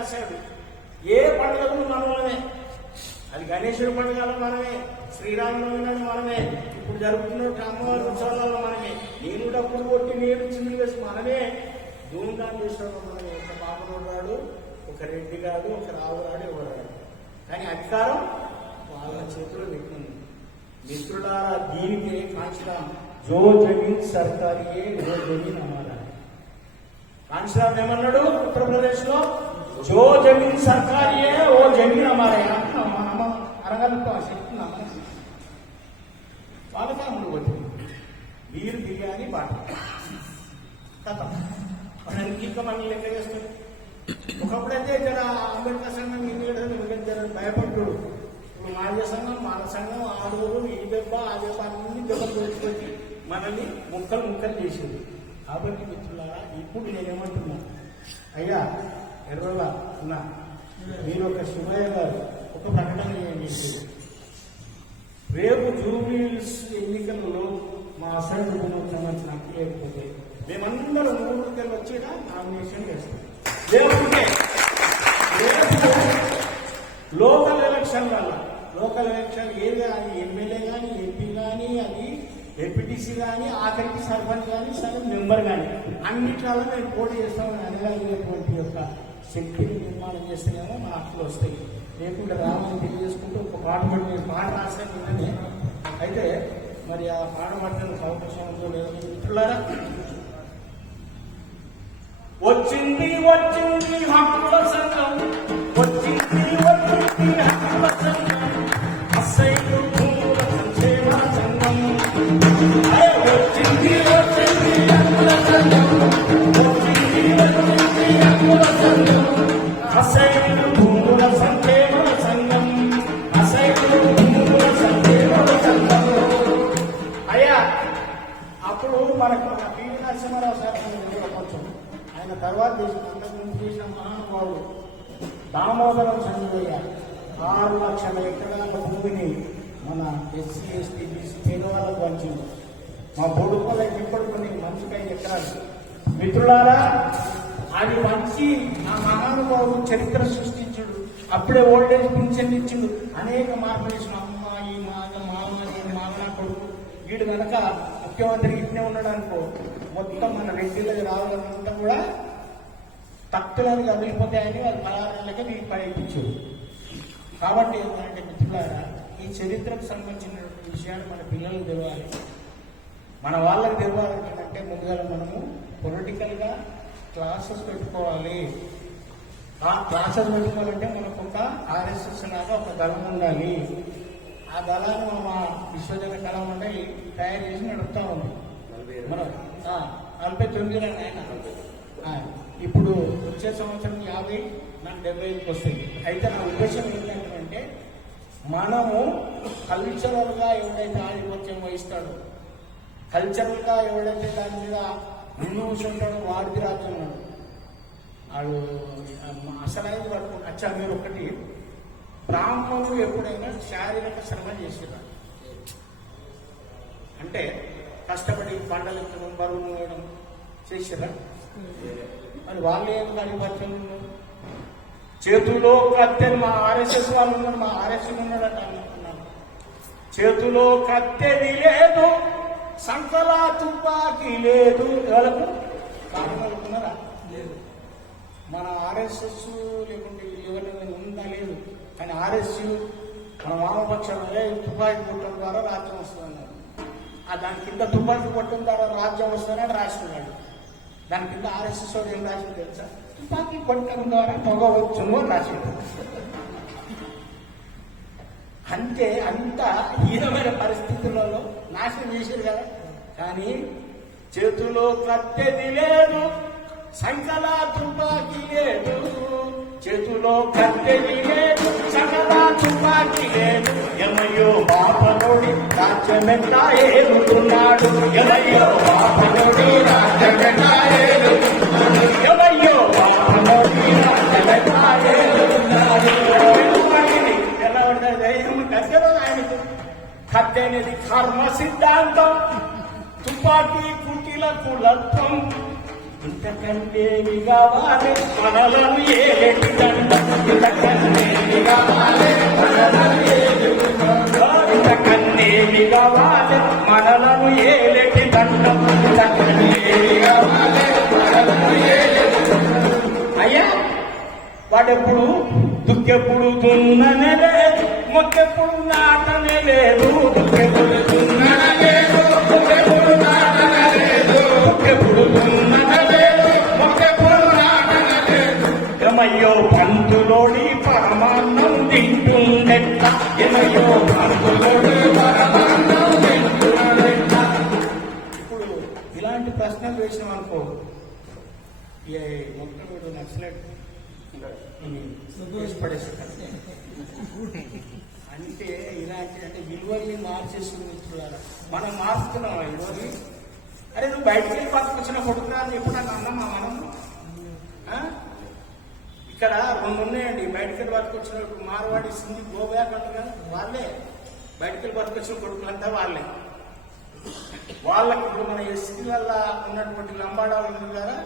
రాశాడు. ఏ పండుగకు మనమే? అది గణేశుడి పండుగలో మనమే శ్రీరామనవమి మనమే ఇప్పుడు జరుగుతున్న అమ్మవారి ఉత్సవాలలో మనమే. నేను డబ్బులు కొట్టి నేను చిన్న వేసి మనమే ధూమ్ధాం చేసినప్పుడు మనమే. ఒక పాపనోడు రాడు ఒక రెడ్డి కాదు ఒక రావు రాడు ఎవరు రాడు కానీ అధికారం వాళ్ళ చేతిలో పెట్టింది మిత్రులారా దీనికి కాంచరాం జో జమీన్ సర్కారియే జో జమీన్ అమ్మారా కాంచరాం ఏమన్నాడు ఉత్తరప్రదేశ్లో జో जमीन సర్కారియే ఓ జమీన్ అమ్మారా అమ్మ అరగలుగుతాం చెప్తున్నాం వాళ్ళకి అమ్ముడు పోతుంది బీర్ బిర్యానీ బాట కథ ఇంకా మనం లెక్క చేస్తుంది ఒకప్పుడైతే ఇక్కడ అంబేద్కర్ సంఘం ఇంటి జర భయపడ్డాడు ఇప్పుడు మాజీ సంఘం మన సంఘం ఆడూరు ఈ దెబ్బ ఆ దెబ్బ అన్ని దెబ్బలు తెచ్చుకొచ్చి మనల్ని ముక్కలు ముక్కలు చేసింది కాబట్టి మిత్రులారా ఇప్పుడు నేనేమంటున్నాను అయ్యా ఎర్రల అన్న. మీరు ఒక శివయ్య గారు. ఒక ప్రకటన చేయండి. రేపు జూబిల్స్ ఎన్నికలలో మా అసెంబ్లీ సంబంధించిన హక్కు లేకపోతే మేమందరం ఊరికెళ్ళి వచ్చి నామినేషన్ చేస్తాం లేకుంటే లోకల్ ఎలక్షన్ వల్ల లోకల్ ఎలక్షన్ ఏది కానీ ఎమ్మెల్యే కానీ ఎంపీ కానీ అది ఎంపీటీసీ కానీ ఆఖరికి సర్పంచ్ కానీ సరే మెంబర్ కానీ అన్నిట్లలో మేము పోటీ చేస్తామని అనగలిగినటువంటి యొక్క శక్తిని నిర్మాణం చేస్తేనేమో మన హక్కులు వస్తాయి. లేకుండా రామని తెలియజేసుకుంటూ ఒక పాట పడి నేను పాట రాశాను నిన్ననే. అయితే మరి ఆ పాట పట్టడానికి అవకాశం ఉందో లేదో మిత్రులారా వచ్చింది వచ్చింది హక్కుల సంఘం. వచ్చింది వచ్చింది హక్కుల సంఘం. తర్వాత చేసిన అంతకుముందు చేసిన మహానుభావుడు దామోదరం సంజయ్య ఆరు లక్షల ఎకరాల భూమిని మన ఎస్సీ ఎస్టీ బీసీ పేదవాళ్ళకు పంచింది మా బొడుకోలకి ఇప్పుడు కొన్ని మంచిగా ఎకరాలు. మిత్రులారా అది మంచి ఆ మహానుభావుడు చరిత్ర సృష్టించుడు. అప్పుడే ఓల్డేజ్ పింఛన్ ఇచ్చిండు. అనేక మార్పులు చేసిన అమ్మాయి మాత మామ నేను మామ కొడుకు. వీడు కనుక ముఖ్యమంత్రి ఇట్నే ఉన్నాడు అనుకో మొత్తం మన రెడ్డిలకి రావాలంతా కూడా తక్కువని కదిలిపోతాయని వాళ్ళు పలారాలకే వీళ్ళు పడేపించారు. కాబట్టి ఏంటంటే మిత్రులారా ఈ చరిత్రకు సంబంధించినటువంటి విషయాలు మన పిల్లలకు తెలియాలి మన వాళ్ళకి తెలియాలంటే ముందుగా మనము పొలిటికల్గా క్లాసెస్ పెట్టుకోవాలి. ఆ క్లాసెస్ పెట్టుకోవాలంటే మనకు ఒక ఆర్ఎస్ఎస్ లాగా ఒక దళం ఉండాలి. ఆ దళాన్ని మా విశ్వజన కళ మండలి తయారు చేసి నడుపుతా ఉంది నలభై తొమ్మిది ఆయన ఇప్పుడు వచ్చే సంవత్సరం యాభై నాకు డెబ్బై ఐదుకి వస్తుంది అయితే నా ఉద్దేశం ఏంటంటే మనము కల్చరల్గా ఎవడైతే ఆధిపత్యం వహిస్తాడో కల్చరల్గా ఎవడైతే దాని మీద ముందు కూర్చుంటాడో వాడిది రాజ్యం వాడు అసలైన వాడు అచ్చా మీరు ఒకటి బ్రాహ్మణులు ఎప్పుడైనా శారీరక శ్రమ చేసేవాడు అంటే కష్టపడి పంటలు ఎత్తడం బరువు మోయడం చేసేదా మరి వాళ్ళు ఏం ఆధిపత్యం చేతుల్లో కత్తెని మా ఆర్ఎస్ఎస్ వాళ్ళు ఉన్నారు మా ఆర్ఎస్ఎస్ ఉన్నాడట అనుకున్నాను చేతులో కత్తెది లేదు సంకల తుపాకీ లేదు. ఎవరకు కారణాలు లేదు. మన ఆర్ఎస్ఎస్ లేకుంటే ఎవరి ఉందా? లేదు. కానీ ఆర్ఎస్ మన వామపక్షాలే తుపాకీ కొట్టడం ద్వారా రాజ్యం వస్తుందన్నారు. దాని కింద తుపాకీ కొట్టడం ద్వారా రాజ్యం వస్తుందని రాసుకున్నాడు. దాని కింద ఆర్ఎస్ఎస్ వాళ్ళు ఏం రాసి తెలుసా? తుపాకీ కొట్టడం ద్వారా పొగ వచ్చును అని రాసి అంతే అంత హీనమైన పరిస్థితులలో నాశనం చేశారు కదా. కానీ చేతిలో కత్తెది లేదు సంకల తుపాకీ లేదు. చేతిలో కత్తెది లేదు సంకల తుపాకీ లేదు. ఎమయో రాజ్యమెంతా ఏలుతున్నాడు ఎమయో బాపనుడి రాజ్యమెంతా ఏలుతున్నాడు ఎమయ్యో ఎలా ఉండదు ధైర్యం కత్తెలో ఆయనకు అనేది కర్మ సిద్ధాంతం తుపాకీ కుటీలకు కులత్వం. ఇంతకంటే కావాలి మనలను ఏలెట్టి ఇంతకంటే కావాలి మనలను ఏలెట్టి దండం కావాలి మనలను ఏలెటి దండం అయ్యా వాడెప్పుడు దుఃఖెప్పుడు దున్ననే లేదు మొక్కెప్పుడు నాటనే లేదు దుఃఖెప్పుడు దున్ననే ఇలాంటి ప్రశ్నలు వేసినాం అనుకో. ఏ మొత్తం వీడు నక్సలెట్ అంటే ఇలాంటి అంటే విలువల్ని మార్చేస్తుంది మిత్రులారా. మనం మార్చుతున్నాం విలువని అరే నువ్వు బయటికి వెళ్ళి పట్టుకొచ్చిన కొడుకురా అని ఎప్పుడు నాకు అన్నమా మనం? ఇక్కడ రెండు ఉన్నాయండి. బయటికి వెళ్ళి పట్టుకొచ్చిన మార్వాడి సింధి గోబ్యాక్ అంటారు వాళ్ళే. బయటికి వెళ్ళి పట్టుకొచ్చిన కొడుకులంతా వాళ్ళే. వాళ్ళకి ఇప్పుడు మన ఎస్సీ వల్ల ఉన్నటువంటి లంబాడాలు ఉన్నారు కదా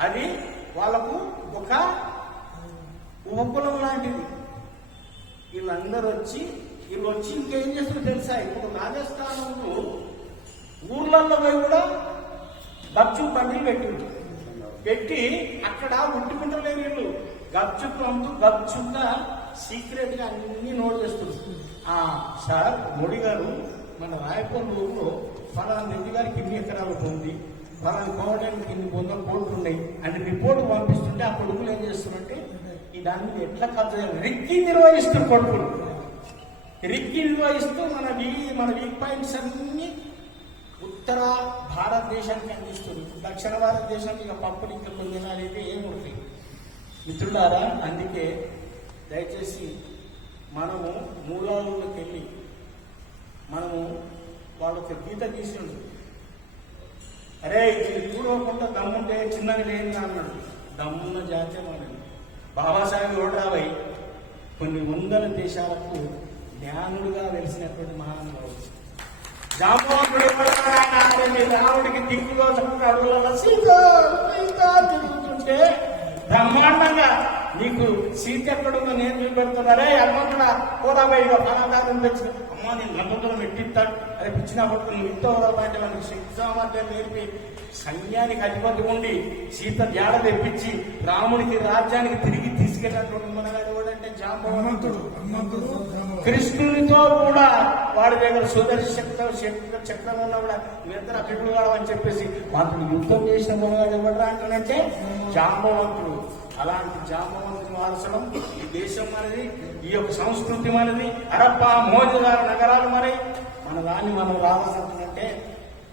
అది వాళ్ళకు ఒక ఉపకులం లాంటిది. వీళ్ళందరూ వచ్చి వీళ్ళు వచ్చి ఇంకేం చేస్తారో తెలుసా? ఇప్పుడు రాజస్థానంలో ఊర్లలో పోయి కూడా గప్చుప్ బండిలు పెట్టి పెట్టి అక్కడ ఉట్టుకుంటలేరు వీళ్ళు గప్చుప్ అంటూ గప్చుక్గా సీక్రెట్గా అన్ని నోట్ చేస్తుంది ఆ సార్ మోడీ గారు మన రాయపూర్ ఊళ్ళో ఫలానా రెడ్డి గారికి ఇన్ని ఎకరాలు ఉంది ఫలానా కోవడానికి ఇన్ని పొందలు కోట్లు ఉన్నాయి అని రిపోర్ట్ పంపిస్తుంటే ఆ కొడుకులు ఏం చేస్తున్నారంటే ఈ దాని మీద ఎట్లా కబ్జా రిక్కి నిర్వహిస్తారు కొడుకులు రిక్కి నిర్వహిస్తూ మన వీ మన వీక్ పాయింట్స్ అన్ని ఉత్తర భారతదేశానికి అందిస్తుంది. దక్షిణ భారతదేశానికి ఇక పప్పులు ఇంకా కొన్ని దినాలు అయితే ఏం ఉంటాయి. మిత్రులారా అందుకే దయచేసి మనము మూలాలకు వెళ్ళి మనము వాళ్ళకి గీత తీసి అరే ఇది చూడకుండా దమ్ముంటే చిన్నగా లేని అన్నాడు. దమ్మున్న జాతీయ మనది బాబాసాహెబ్ ఓడరావై కొన్ని వందల దేశాలకు జ్ఞానుడుగా వెలిసినటువంటి మహానుభావుడు. జాంబవంతుడు ఎవరు రాముడికి దిక్కులో అడుగులలో సీత తిరుగుతుంటే బ్రహ్మాండంగా నీకు సీత ఎక్కడుందో నేను చూపెడుతున్నారే హనుమంతుడా పోరాబాయి పరాదాన్ని తెచ్చి అమ్మా నేను లంబంతులను పెట్టిస్తాను. అది పిచ్చిన పట్టుకుని ఇంతవరా బయట మనకి శిక్షామర్థం నేర్పి. సైన్యానికి అధిపతి ఉండి సీత జాడ తెప్పించి రాముడికి రాజ్యానికి తిరిగి తీసుకెళ్ళినటువంటి మనగాడు ఎవడంటే జాంబవంతుడు హనుమంతుడు జాంబవంతుడు. కృష్ణునితో కూడా వాడి దగ్గర సుదర్శ చక్రం చక్ర చక్రం ఉన్నా కూడా మీరిద్దరు అక్కడికి కావని చెప్పేసి వాటిని యుద్ధం చేసిన మొదలు ఎవడరా అంటానంటే జాంబవంతుడు అలాంటి జాంబవంతుని వారసడం ఈ దేశం మనది ఈ యొక్క సంస్కృతి మనది హరప్ప మోజుదార నగరాలు మరి. మన దాన్ని మనం రావాలంటే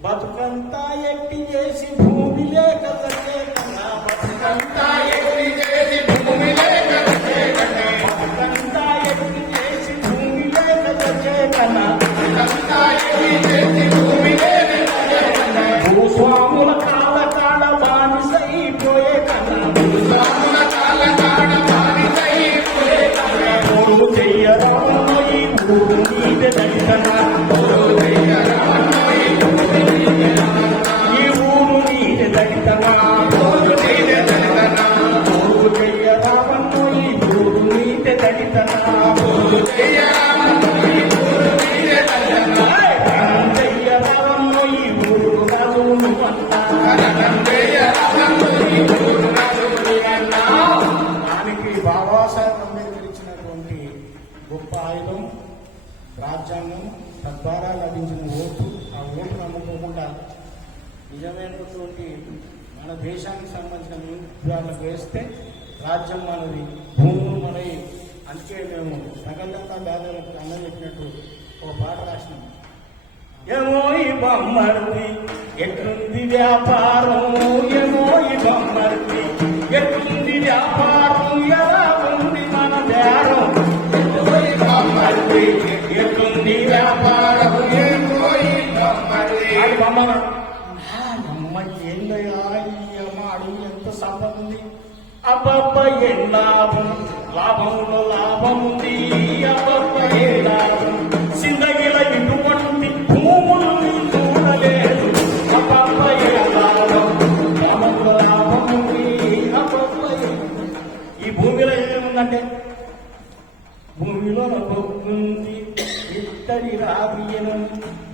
బతుకంతా ఎట్టి చేసి భూమి లేక బతుకంతా ఎట్టి చేసి భూమి లేక బతుకంతా ఎట్టి చేసి భూమి లేక చచ్చే కన్నా. బతుకంతా ఎట్టి చేసి లభించిన ఓటు ఆ ఓటు నమ్ముకోకుండా నిజమైనటువంటి మన దేశానికి సంబంధించిన నిరుద్యోగాలకు వేస్తే రాజ్యం మనది భూములు మనవి అందుకే మేము సగలంతా దాదాపు అన్న చెప్పినట్టు ఒక పాట రాసినాం. ఏమో ఈ బొమ్మర్ది ఎట్లుంది వ్యాపారం? ఏమో ఈ బొమ్మర్ది ఎట్లుంది అబ్బప్ప ఎండాము లాభంలో లాభముంది అబ్బప్ప ఎండాము సిందగిల ఇటువంటి భూములు చూడలేదు అబ్బప్ప ఎండాము లాభంలో లాభముంది అబ్బప్ప ఈ భూమిలో ఏముందంటే భూమిలో ఉంది ఇత్తడి రాబియను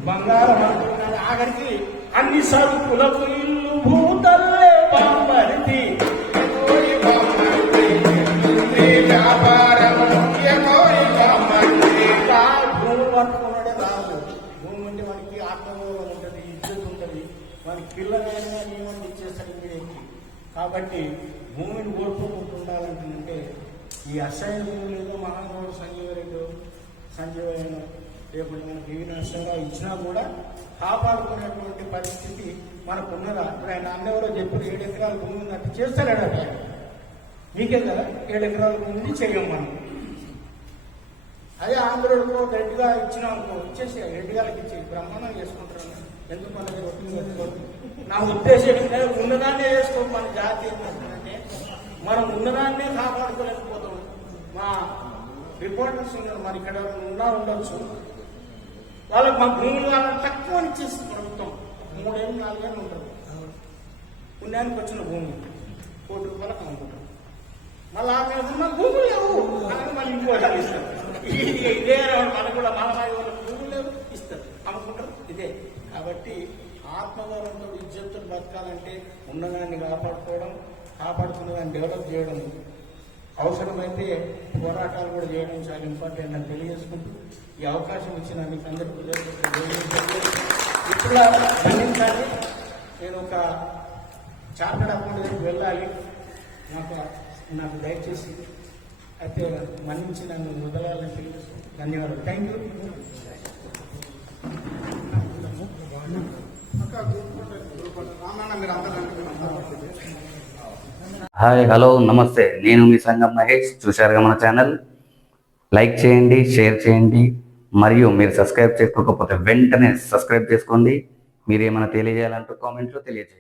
బంగారం అంటున్నారు ఆఖరికి అన్ని సరుకులకు పిల్లలైనా నియమం ఇచ్చేస్తాడు వీడికి కాబట్టి భూమిని కోరుకోకుండా ఉండాలంటుందంటే ఈ అసైన్ భూములు ఏదో మహానుభావుడు సంజీవ రెడ్డి సంజీవయ్య రేపు మనకి ఏ నష్టంగా ఇచ్చినా కూడా కాపాడుకునేటువంటి పరిస్థితి మనకు ఉన్నదా? ఇప్పుడు ఆయన అందరూ చెప్పిన ఏడు ఎకరాల భూమి ఉన్నట్టు చేస్తాడు ఆయన. మీకే కదా? ఏడు ఎకరాల భూమిని చేయం మనం. అదే ఆంధ్రుడికో రెడ్డిగా ఇచ్చినాం అనుకో ఇచ్చేసి రెడ్డిగారికి ఇచ్చి బ్రహ్మాండం చేసుకుంటారు ఎందుకు మన దగ్గర ఒత్తిడి నా ఉద్దేశం ఏంటంటే ఉన్నదాన్నే చేసుకో మన జాతి ఏంటంటే మనం ఉన్నదాన్నే కాపాడుకోలేకపోతాం. మా రిపోర్టర్స్ ఉన్నారు మరి ఇక్కడ ఉన్నా ఉండొచ్చు. వాళ్ళకి మా భూములు వాళ్ళని తక్కువ ఇచ్చేసి ప్రభుత్వం మూడేళ్ళు నాలుగేళ్ళు ఉంటారు పుణ్యానికి వచ్చిన భూమి కోటి రూపాయలు అమ్ముకుంటారు మళ్ళీ ఆమె ఉన్న భూములు లేవు. మనకు మళ్ళీ ఇంకో ఇస్తారు. ఇదే మనకు కూడా మన వాళ్ళ భూములు లేవు ఇస్తారు. అమ్ముకుంటారు ఇదే. కాబట్టి ఆత్మగౌరవంతో ఇజ్జత్తులు బతకాలంటే ఉన్నదాన్ని కాపాడుకోవడం కాపాడుకున్న దాన్ని డెవలప్ చేయడం అవసరమైతే పోరాటాలు కూడా చేయడం చాలా ఇంపార్టెంట్ అని తెలియజేసుకుంటూ ఈ అవకాశం ఇచ్చిన మీకు అందరికీ ఇప్పుడు గమనించాలి నేను ఒక చార్టెడ్ అకౌంట్ దగ్గరికి వెళ్ళాలి. నాకు నాకు దయచేసి అయితే మన్నించి నన్ను వదలాలని తెలియజేస్తున్నాను ధన్యవాదాలు. థ్యాంక్ యూ రామన్న మీరు అందరూ రండి, మీరు అందరూ రండి. హాయ్ హలో నమస్తే. నేను మీ సంగం మహేష్. చూశారుగా మన ఛానల్? లైక్ చేయండి షేర్ చేయండి. మరియు మీరు సబ్స్క్రైబ్ చేసుకోకపోతే వెంటనే సబ్స్క్రైబ్ చేసుకోండి. మీరు ఏమైనా తెలియజేయాలంటూ కామెంట్లో తెలియజేయండి.